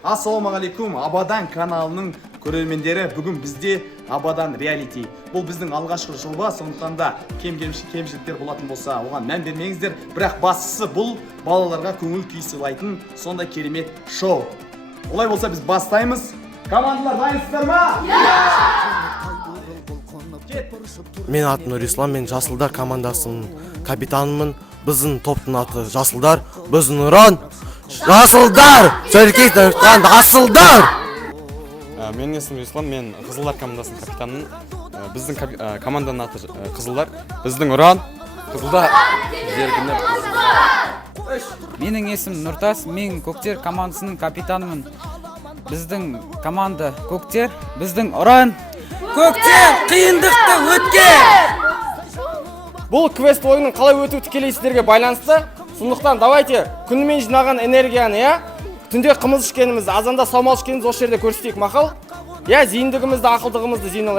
Ассалаумағалейкум, Абадан каналының көрермендері, бүгін бізде Абадан реалити. Бұл біздің алғашқы жоба, сондықтан да кемшіліктер болатын болса, оған мән бермеңіздер. Бірақ бастысы бұл балаларға көңіл күй сыйлайтын сондай керемет шоу. Олай болса біз бастаймыз. Командалар дайынсыздар ма? Мен атым Нұрислам, мен Жасылдар командасының капитанымын. Біздің топтың аты Жасылдар, біздің ұран Жасылдар! Сөйлкей тұрған Асылдар! Менің есімім Ислам, мен Қызылдар командасының капитанымын. Біздің команданың аты Қызылдар, біздің ұран Қызылдар! Менің есімім Нұртас, мен Көктер командасының капитанымын. Біздің команда Көктер, біздің ұран Көктер қиындықты өткен! Бұл квест ойынның қалай өтуі тікелей сіздерге байланысты. Сондықтан давайте күнімен жинаған энергияны, түнде қымыз ішкенімізді, азанда саумал ішкенімізді осы жерде көрсетейік, мақал? Зейіндігімізді, ақылдығымызды зейінал,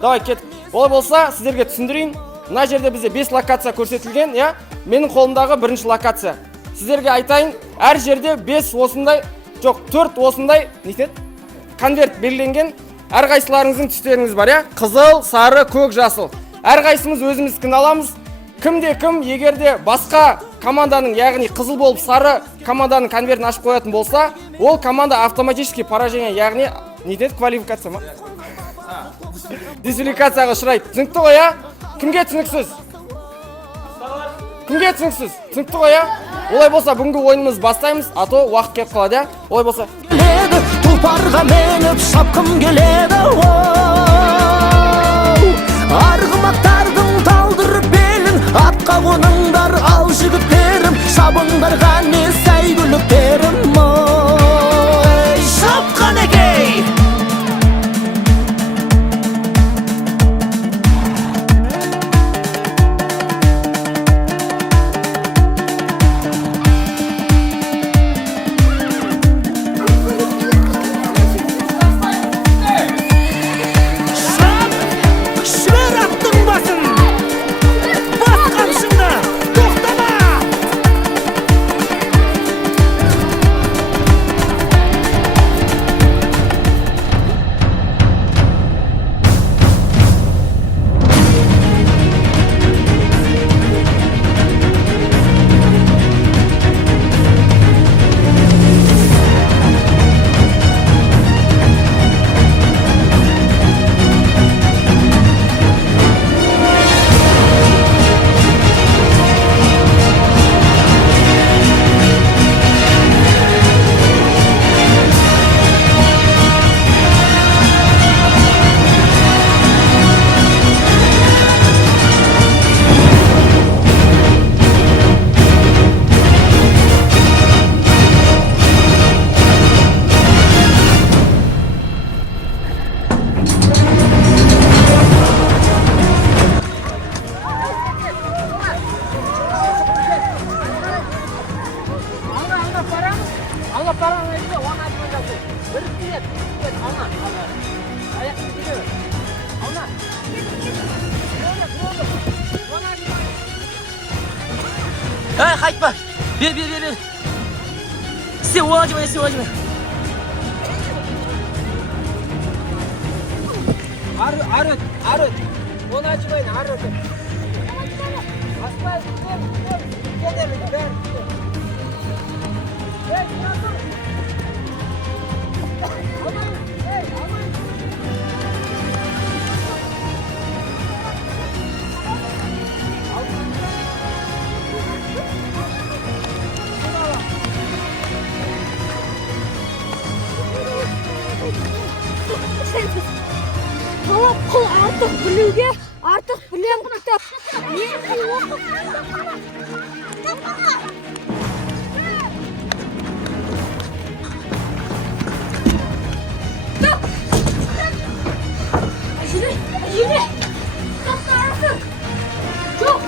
Давай кеттік. Олай болса, сіздерге түсіндірейін. Мына жерде бізде 5 локация көрсетілген, Менің қолымдағы бірінші локация. Сіздерге айтайын, әр жерде 5 осындай, жоқ 4 осындай, конверт белгіленген. Әрқайсыларыңыздың түстеріңіз бар, Қызыл, сары, көк, жасыл. Әрқайсымыз өзіміздікін аламыз. Кім, егерде басқа команданың, яғни қызыл болып сары команданың конвертін ашып қоятын болса, ол команда автоматически поражение, яғни квалификация ма? Дисквалификацияға ұшырайды. Түсінікті ғой, Кімге түсініксіз? Кімге түсініксіз? Түсінікті ғой, Олай болса, бүгінгі ойынымыз бастаймыз, ато уақыт кеп қалады, Олай болса. Келеді, тұлпарға меніп шапқым келеді, арғымақтардың талдырып белін, атқа қоныңдар ал жігіттерім, шабыңдарға не сәйгүліктерім, шапқан екей! Қайтпа! Бер! Сен оған жібай! Ары өт! Оны ажымайын, ары өт! Аспай, кедерлігі бәрі! Талап қыл артық білуге, артық білем кітап. Әжеме! Таптарысың! Жоқ!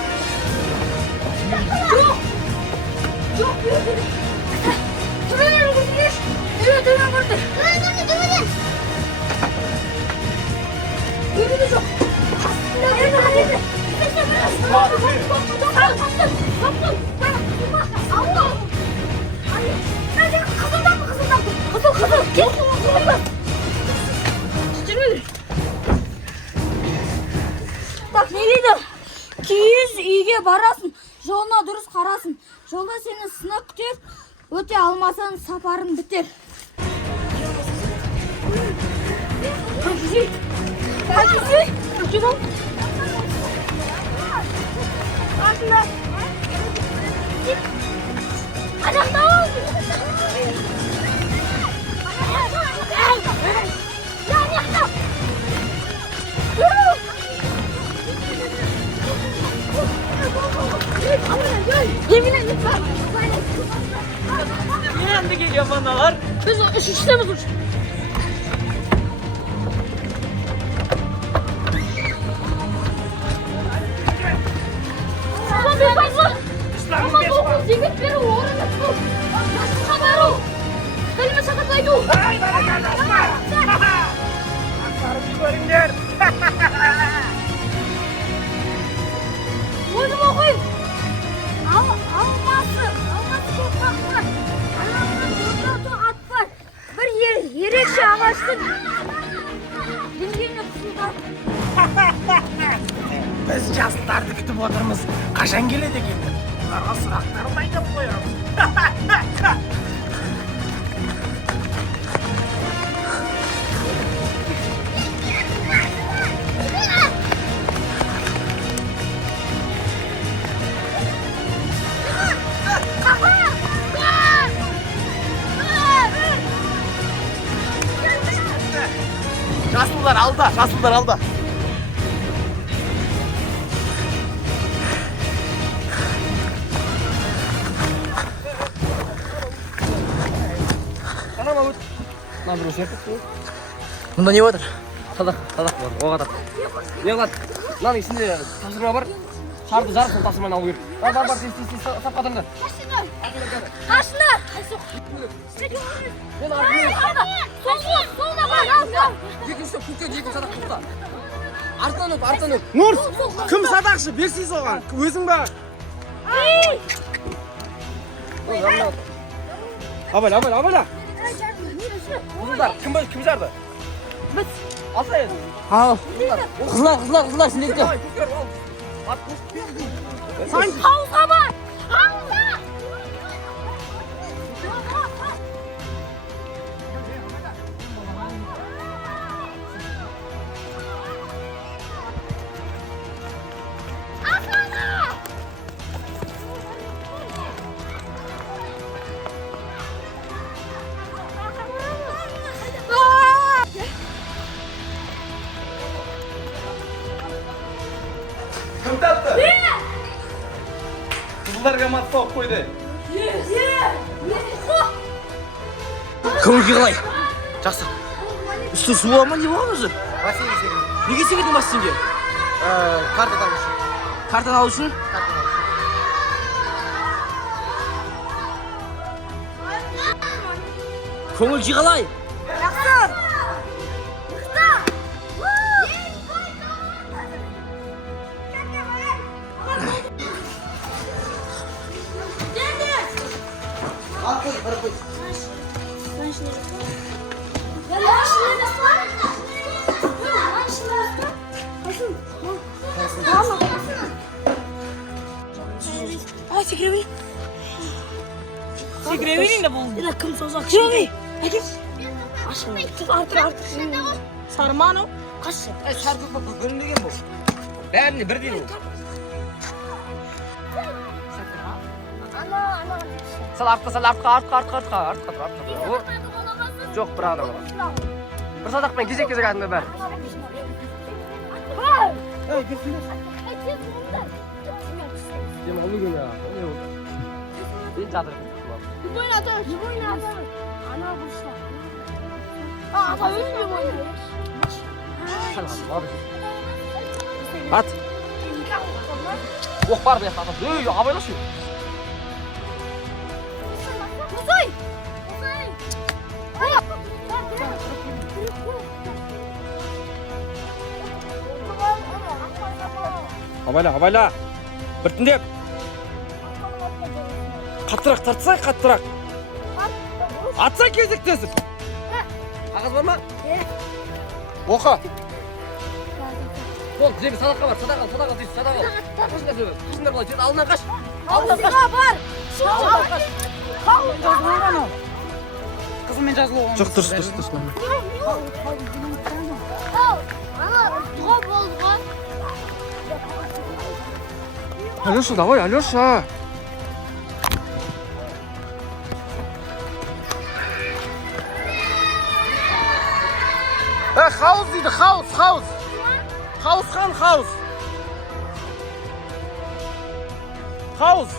Төменен көрсіңеш! Төмен көрді! Görünü yok. Kaptın. Так, не дейді? Киіз үйге барасын, жолына дұрыс қарасын. Жолда сені сынақ күтер, өте алмасаң сапарың бітер. Yeminle lütfen. Yine geliyor banalar. Biz işte mi dur? Ama bir fazla. Ama bu zibitleri uğruna tutun. Nasıl kabaru? Kalime sakatlaydı. Ay bana geldi asma. Aslarım yukarındır. Koydum okuyun. Alması toprak var. Allah'ın yolda at var. Bir yerekçe ağaçtın. Dinleyin kusular. Biz жастарды күтіп отырмыз. Қашан келеді екендер? Оларға сұрақтарын айтып қоямыз. Жасылдар алда, жасылдар алда. Мұнда не отыр? Қазақ бар, оға тап. Не қылады? Мынаның ішінде тапсырма бар. Шарды жарып сол тапсырманы алу керек. Бар, тез, сап қатырыңдар. Қашынар! Мен артын Солда бар, ал. екінші көктен екі садақ тоқта. Артынан өп. Нұрс, кім садақшы? Берсейіз оған. Өзің ба? Абайла. Кім жарды? Біз. Алса еді. Ал. Қызлар, сендерді. Хауызға бар! Хауызға! Кім тапты? Қызылдар командасы соғып қойды. Көңіл қалай? Жақсы. Үсті су ма не болған өзі? Неге секетін бас сенге? Картаны алу үшін? Көңіл қалай? Секіребейін де бұл. Кім созақ? Секіребей. Әкел. Артық. Сарман ау. Қашы. Сарқып көрінбеген бұл. Бәріне бірдей бұл. Сал артқа. Жоқ, бір ана бар. Бір садақпен кезек атыңдар бәрі. Мен жатыр. Ана бұлшылар. Ата өзіне ойнайды. At. Оқ бар бұяқта атады. Абайлашы. Абайла. Біртіндеп. Қаттырақ тартсай, қаттырақ. Атса кезек тесіп. Қағаз бар ма? оқы. Бол, жерге садақа бар. Садақа дейсіз, садақа. Қашыңдар сөйлеп. Қашыңдар былай, жерді алдынан қаш. Ауызға бар. Қызылмен жазылу оған. Жоқ, дұрыс. Дұға болға. Алёша, давай, Алёша. Хаус дейді, хаус. Хаусхан, хаус. Хаус.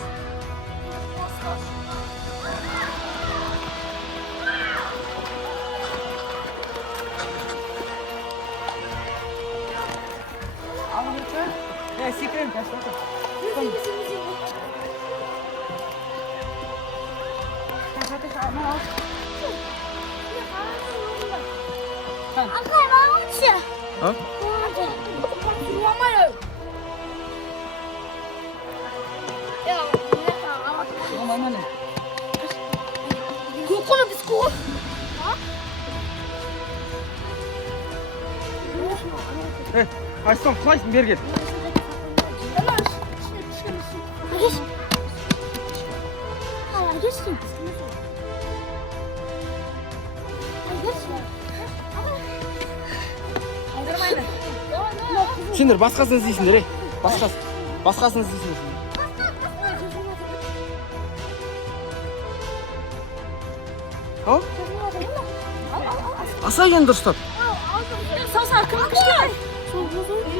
Секрет, Ағай, маңызшы. Суламайыр. Көкіні біз көк. Қайсың, құлайсың, бер кел. Сендер басқасын іздейсіңдер, басқасын іздейсіңдер. Аса енді дұрыстап. Саусақ кім кішкентай?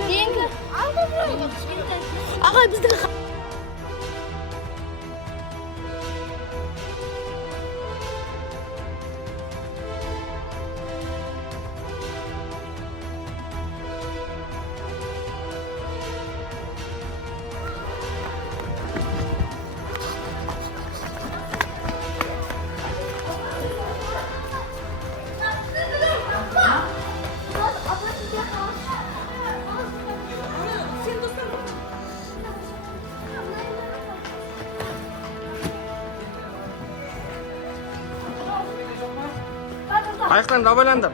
Денгі. Ағай, біздің Аяқтан дабайландар.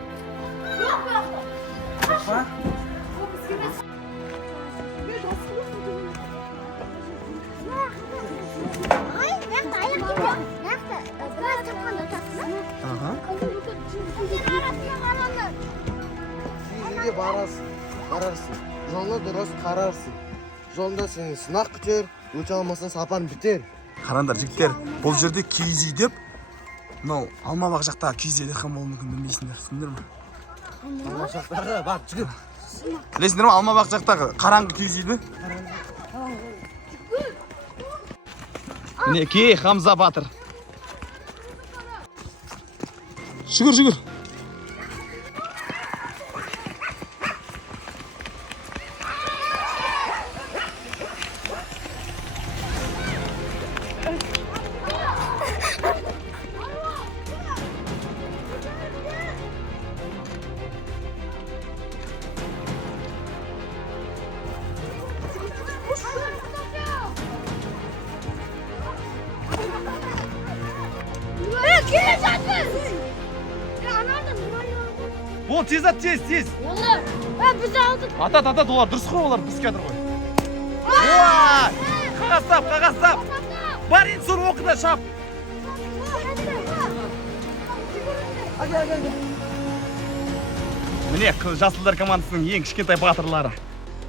Сізге барарсың, жолы дұрыс қарарсың. Жолда сені сынақ күтер, өте алмасаң сапан бітер. Қараңдар жігіттер, бұл жерде киіз үй деп, мынау Алмабақ жақтағы киіз үйде кім болуы мүмкін білмейсіңдер, түсіндіңдер ме? Алмабақ жақтағы бар, жүгір. Білесіңдер ме, Алмабақ жақтағы қараңғы киіз үйді? Мінекей Хамза батыр. Жүгір. Келе жатыр. Анардан Бол, тез ат, тез. Олар, біз алдық. Ата, олар дұрыс қой, олар біз кәдір ғой. Қағаз тап. Бар енді соны оқыда шап. Міне, жасылдар командасының ең кішкентай батырлары.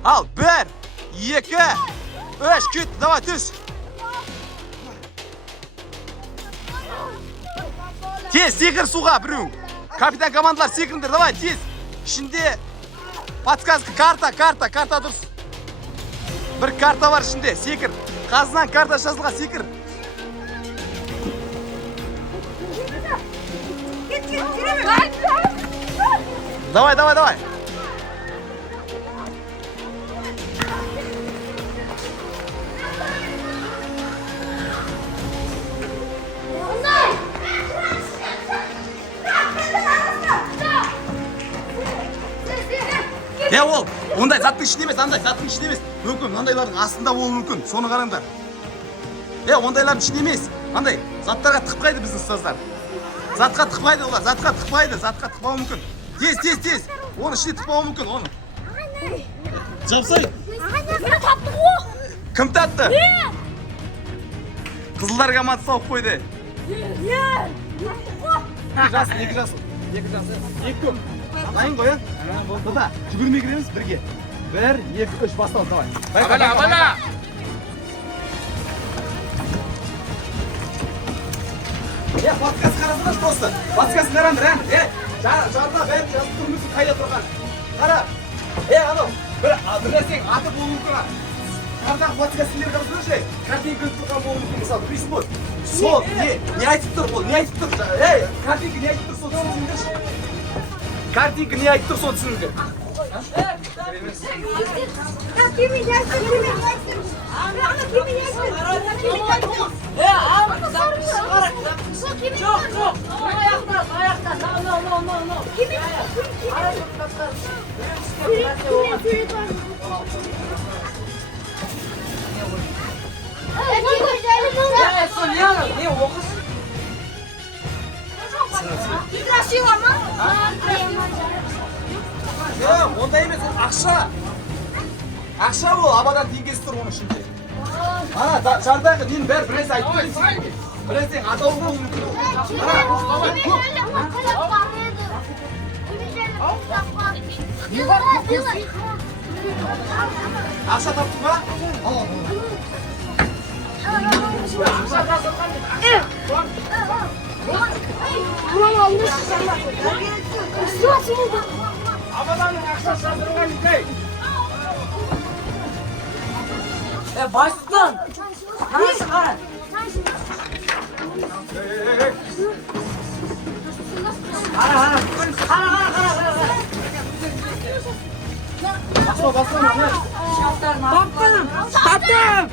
Ал, 1, 2, 3, кет, давай, түс. Тез, секір суға, біреу. Капитан командалар секіріңдер, давай, тез. Ішінде подсказка, карта дұрыс. Бір карта бар ішінде, секір. Қазынан карта жазылған, секір. Давай. Ол, ондай заттың ішінде емес, заттың ішінде емес. Мүмкін, мынандайлардың астында болуы мүмкін. Соны қараңдар. Ондайлардың ішінде емес. Андай заттарға тықпайды біздің ұстаздар. Затқа тықпайды олар, затқа тықпауы мүмкін. Тез. Оны ішіне тықпауы мүмкін, оны. Жапсай. Кім татты? Қызылдар командасы сауып қойды. Екі жас. Екі көп. Дайын қой, болды да. Жүгірмей кіреміз бірге. 1, 2, 3 басталды, давай. Абала. Подкаст қарасыңыз просто. Подкаст қараңдар, жарда бәрін жазып тұрмысың қайда тұрған. Қара. Анау, бір нәрсең аты болу мүмкін. Қардағы подкастерлер қарасыңызшы, картинка тұрған болу мүмкін. Мысалы, Крисбот. Сол, не айтып тұр бұл, не айтып тұр? Картинка не айтып тұр, сол түсіндірші. Картинка не айтып тұр, сол түсіндір. Красиво ма? Ондай емес, ол ақша. Ақша ол, абадан теңгесі тұр оның ішінде. Жардағы нен бәрі біраз айтып тұрсың. Біраз атау болуы мүмкін. Ақша таптың ба? Абаданның ақшасы жаздырған екен. Baştan. Nasıl var? Tattım.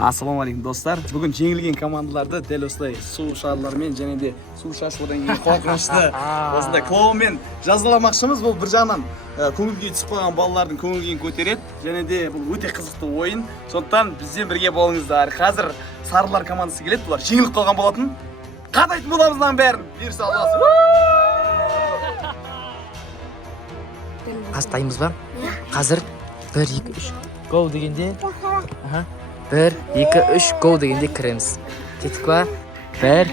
Ассалаумағалейкум достар. Бүгін жеңілген командаларды дәл осылай су шарлармен және де су шашудан кейін қорқынышты осындай клоунмен жазаламақшымыз. Бұл бір жағынан көңіл-күйі түсіп қалған балалардың көңіл-күйін көтереді және де бұл өте қызықты ойын. Сондықтан бізбен бірге болыңыздар. Қазір сарылар командасы келеді. Бұлар жеңіліп қалған болатын. Қадайтын боламыздан бәрін. Берсі аласыз. Қастаймыз ба? Қазір 1, 2, 3 гол дегенде 1, 2, 3 гол дегенде кіреміз. Кеттік па? 1,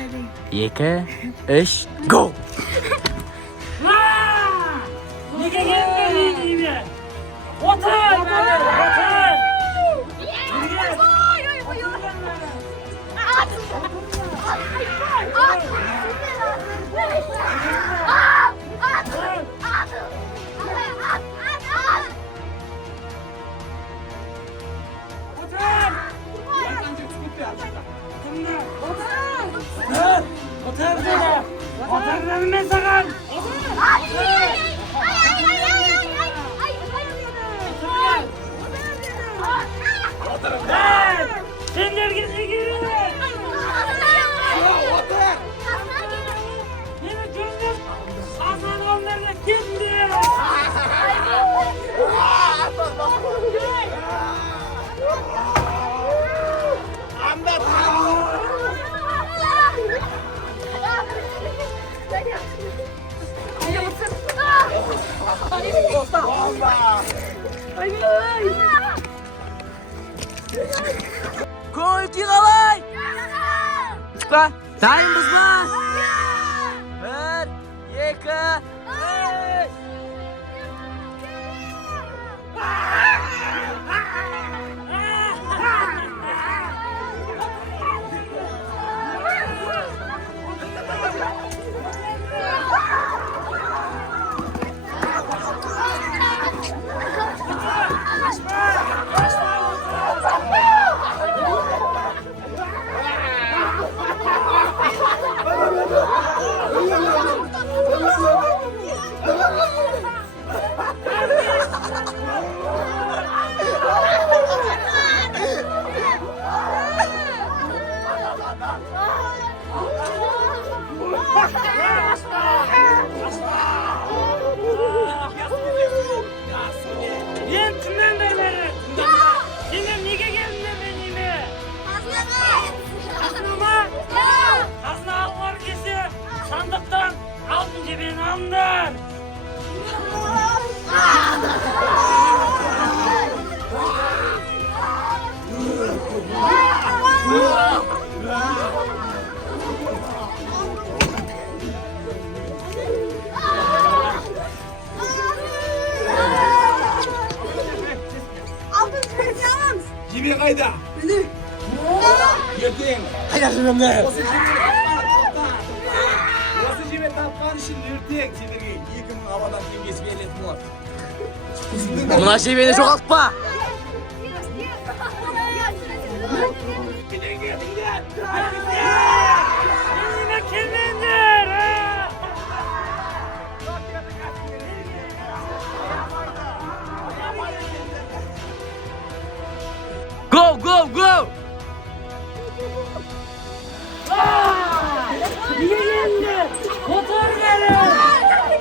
2, 3 гол. Неге келмейді? Отыр! Otur dedim ben sana. Senler gizli. Beni gönder. Hasan onlarla gitti. Gol қалай? Па, дайынбыз ба? 1, 2, 3. Мен түннен бері сендер неге келдіңдер мен үйіме? Қазына алғылар келсе сандықтан алтын жебені алыңдар. Жебе қайда? Ертең. Қайда жібемді? Осы жебе тапқан үшін ертең сендерге 2000 абадан теңгесі берілетін болады. Мына жебені жоғалтпа. Үйіме келмеңдер! Go, go, go! Niye geldin? Motor gelin!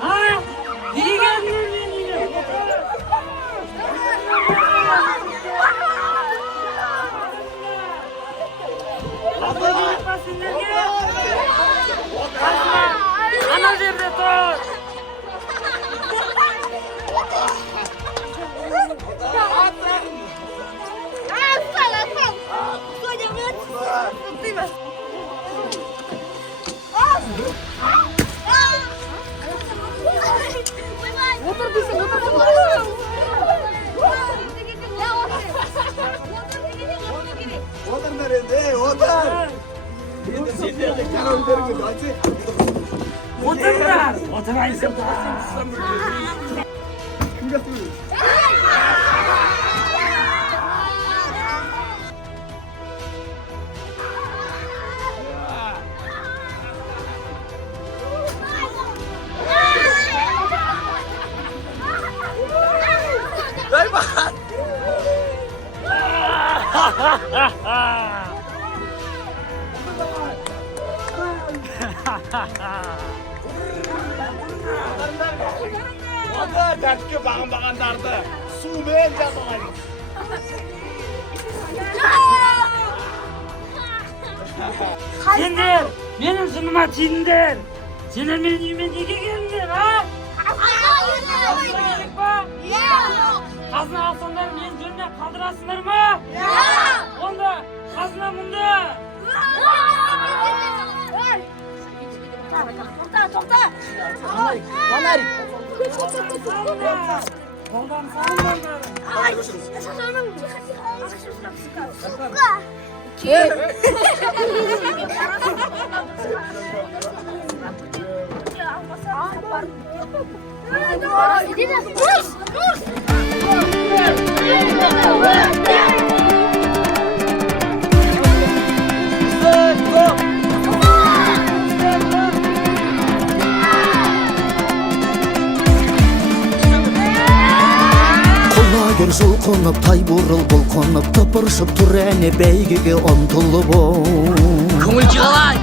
Ha? Niye geldin benim? Motor! Gitmesinler ana yerde dur! Otur bizim, otur. Otur nerede? Otur. Şimdi sendерге karar vermedi. Hadi. Oturlar! Oturaysın da! Kim getiriyor? Oda tәртіпке бағынбағандарды сумен жазалайды. Сендер, менің жыныма тидіңдер! Сендер менің үйіме неге келдіңдер, а? Қазына керек па? Қазына алсаңдар мен жөніне қалдырасыңдар ма? Онда қазына мұнда! Тоқта! Фонарик. Қолдан салыңдар! Құлагер жұлқынып, тай бурыл бұлқынып, тыпыршып тұр әне бәйгеге ұмтылып Көңіл қалай?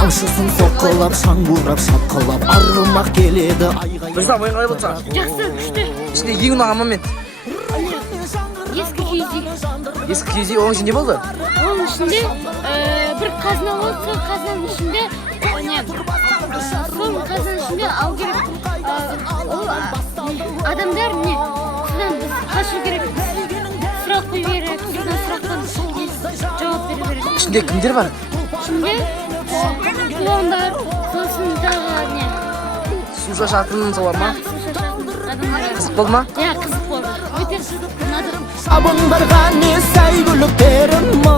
Алшысын соққылап, шаң бұрап, шапқылап, арғымақ келеді айғай. Бір сам ойын қалай болса? Жақсы, күшті. Ішінде ең ұнаған момент. Ескі киіз үй. Ескі киіз үй, оның ішінде болды? Оның ішінде бір қазына болды, сол қазынаның ішінде сол қазынаның ішінде алу керек. Ол адамдар не? Содан біз қашу керек. Сұрақ қою керек. Содан сұрақтан жауап беру керек. Ішінде кімдер бар? Ішінде клоундар, сосын тағы не? Су шашатын солар ма? Су шашатын адамдар. Қызық болды ма? Иә, қызық болды. Өте ұнады. Абын барған не сәйгүліктерім мұ